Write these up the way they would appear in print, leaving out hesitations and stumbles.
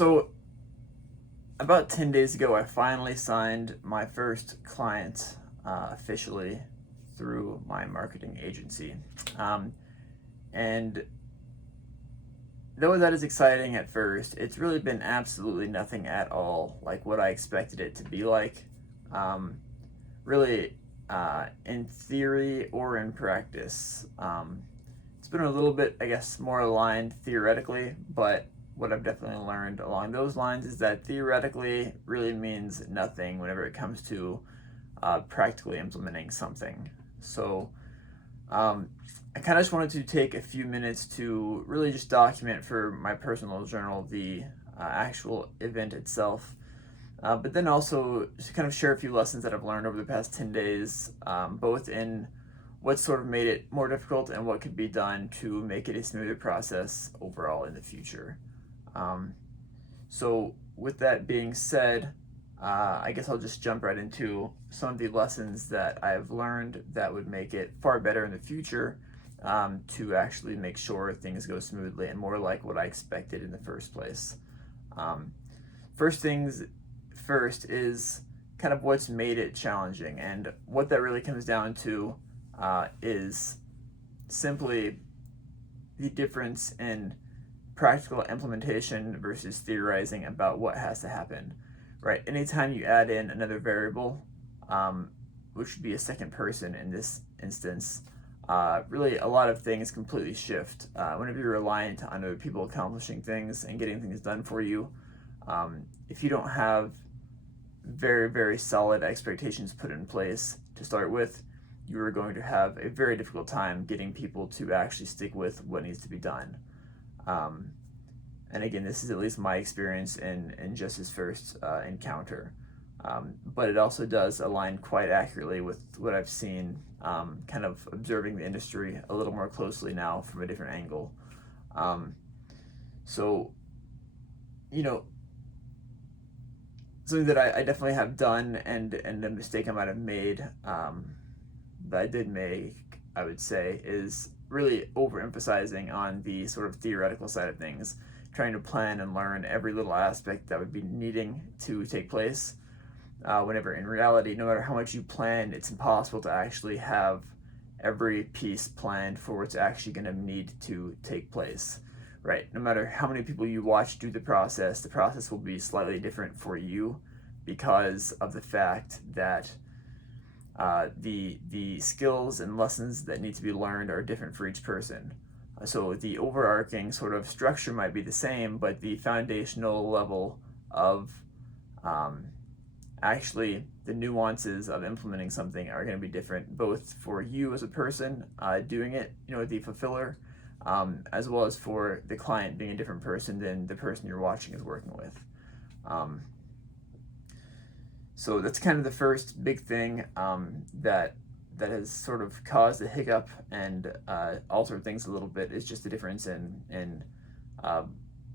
So about 10 days ago, I finally signed my first client officially through my marketing agency. Um, and though that is exciting at first, it's really been absolutely nothing at all like what I expected it to be like. Um, really, in theory or in practice. It's been a little bit, I guess, more aligned theoretically, but what I've definitely learned along those lines is that theoretically really means nothing whenever it comes to practically implementing something. So um, I kind of just wanted to take a few minutes to really just document for my personal journal the actual event itself, but then also to kind of share a few lessons that I've learned over the past 10 days, both in what sort of made it more difficult and what could be done to make it a smoother process overall in the future. Um, so, with that being said, I guess I'll just jump right into some of the lessons that I've learned that would make it far better in the future, to actually make sure things go smoothly and more like what I expected in the first place. Um, First things first is kind of what's made it challenging, and what that really comes down to is simply the difference in practical implementation versus theorizing about what has to happen. Right? Anytime you add in another variable, um, which would be a second person in this instance, really a lot of things completely shift. Whenever you're reliant on other people accomplishing things and getting things done for you, if you don't have very, very solid expectations put in place to start with, you are going to have a very difficult time getting people to actually stick with what needs to be done. Um, and again, this is at least my experience in just his first encounter. But it also does align quite accurately with what I've seen, kind of observing the industry a little more closely now from a different angle. Um, so, you know, something that I definitely have done, and a mistake I might have made, that I did make, I would say, is really overemphasizing on the sort of theoretical side of things, trying to plan and learn every little aspect that would be needing to take place. Whenever in reality, no matter how much you plan, it's impossible to actually have every piece planned for what's actually going to need to take place. Right? No matter how many people you watch do the process will be slightly different for you because of the fact that the skills and lessons that need to be learned are different for each person. So the overarching sort of structure might be the same, but the foundational level of um, actually the nuances of implementing something are going to be different, both for you as a person doing it, the fulfiller, as well as for the client being a different person than the person you're watching is working with. Um, so that's kind of the first big thing, that has sort of caused a hiccup and altered things a little bit, is just the difference in uh,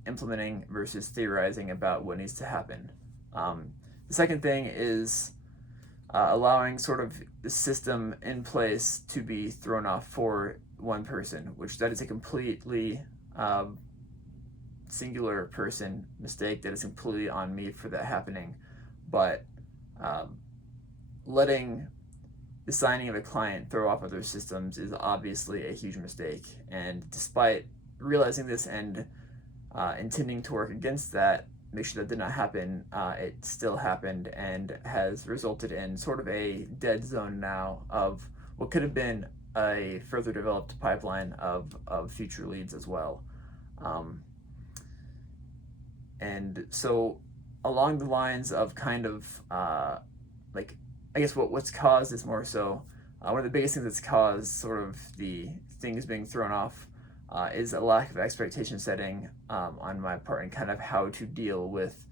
implementing versus theorizing about what needs to happen. The second thing is allowing sort of the system in place to be thrown off for one person, which that is a completely singular person mistake that is completely on me for that happening. But um, letting the signing of a client throw off other systems is obviously a huge mistake. And despite realizing this and intending to work against that, make sure that did not happen, it still happened and has resulted in sort of a dead zone now of what could have been a further developed pipeline of future leads as well. Um, and so along the lines of kind of like, I guess what's caused is more so, one of the biggest things that's caused sort of the things being thrown off is a lack of expectation setting on my part, and kind of how to deal with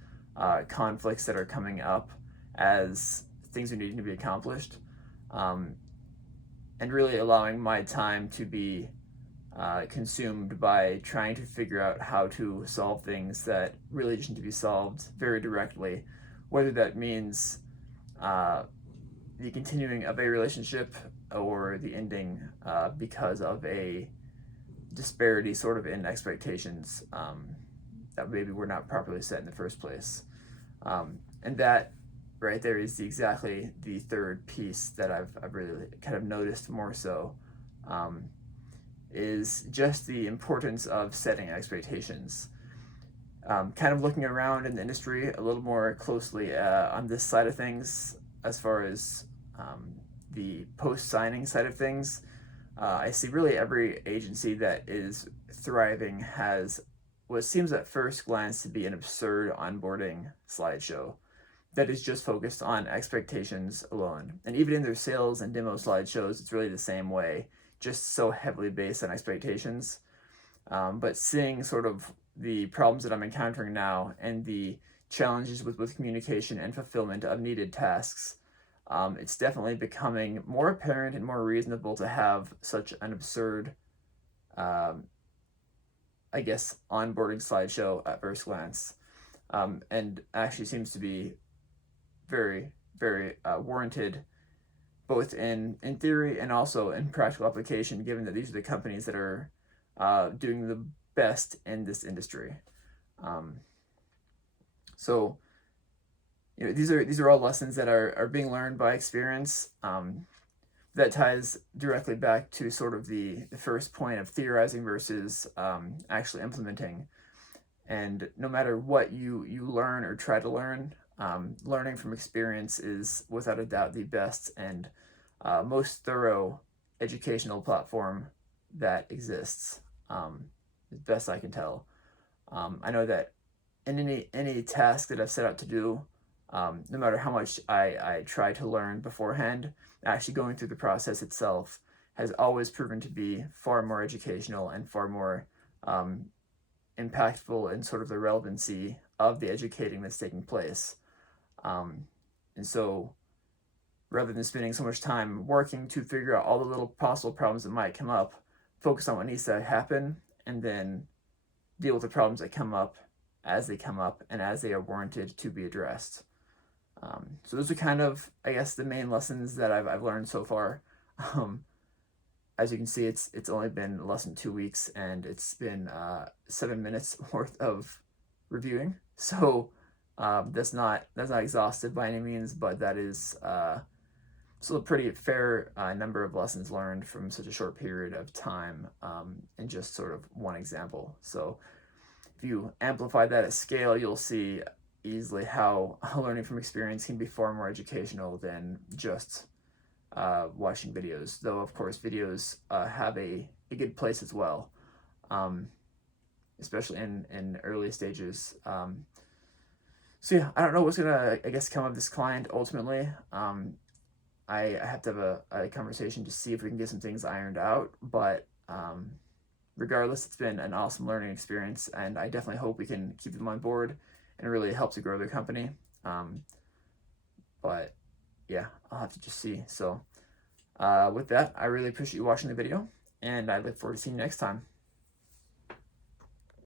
conflicts that are coming up as things are needing to be accomplished, um, and really allowing my time to be consumed by trying to figure out how to solve things that really just need to be solved very directly, whether that means the continuing of a relationship or the ending because of a disparity sort of in expectations. that maybe were not properly set in the first place. And that right there is exactly the third piece that I've really kind of noticed more so, is just the importance of setting expectations. Kind of looking around in the industry a little more closely on this side of things, as far as the post-signing side of things, I see really every agency that is thriving has what seems at first glance to be an absurd onboarding slideshow that is just focused on expectations alone. And even in their sales and demo slideshows, it's really the same way, just so heavily based on expectations. But seeing sort of the problems that I'm encountering now and the challenges with communication and fulfillment of needed tasks, it's definitely becoming more apparent and more reasonable to have such an absurd, I guess, onboarding slideshow at first glance. And actually seems to be very, very warranted, both in theory and also in practical application, given that these are the companies that are doing the best in this industry. So, you know, these are all lessons that are being learned by experience. That ties directly back to sort of the first point of theorizing versus actually implementing. And no matter what you learn or try to learn, learning from experience is without a doubt the best and most thorough educational platform that exists, as best I can tell. I know that in any task that I've set out to do, no matter how much I try to learn beforehand, actually going through the process itself has always proven to be far more educational and far more impactful in sort of the relevancy of the educating that's taking place. And so rather than spending so much time working to figure out all the little possible problems that might come up, focus on what needs to happen and then deal with the problems that come up as they come up and as they are warranted to be addressed. So those are kind of, I guess, the main lessons that I've learned so far. As you can see, it's only been less than 2 weeks, and it's been 7 minutes worth of reviewing. So that's not exhaustive by any means, but that is still a pretty fair number of lessons learned from such a short period of time, in just sort of one example. So if you amplify that at scale, you'll see easily how learning from experience can be far more educational than just watching videos, though of course videos have a good place as well, especially in early stages. So yeah, I don't know what's gonna, I guess, come of this client ultimately. I have to have a conversation to see if we can get some things ironed out, but regardless, it's been an awesome learning experience, and I definitely hope we can keep them on board and really help to grow their company. But yeah, I'll have to just see. So with that, I really appreciate you watching the video, and I look forward to seeing you next time.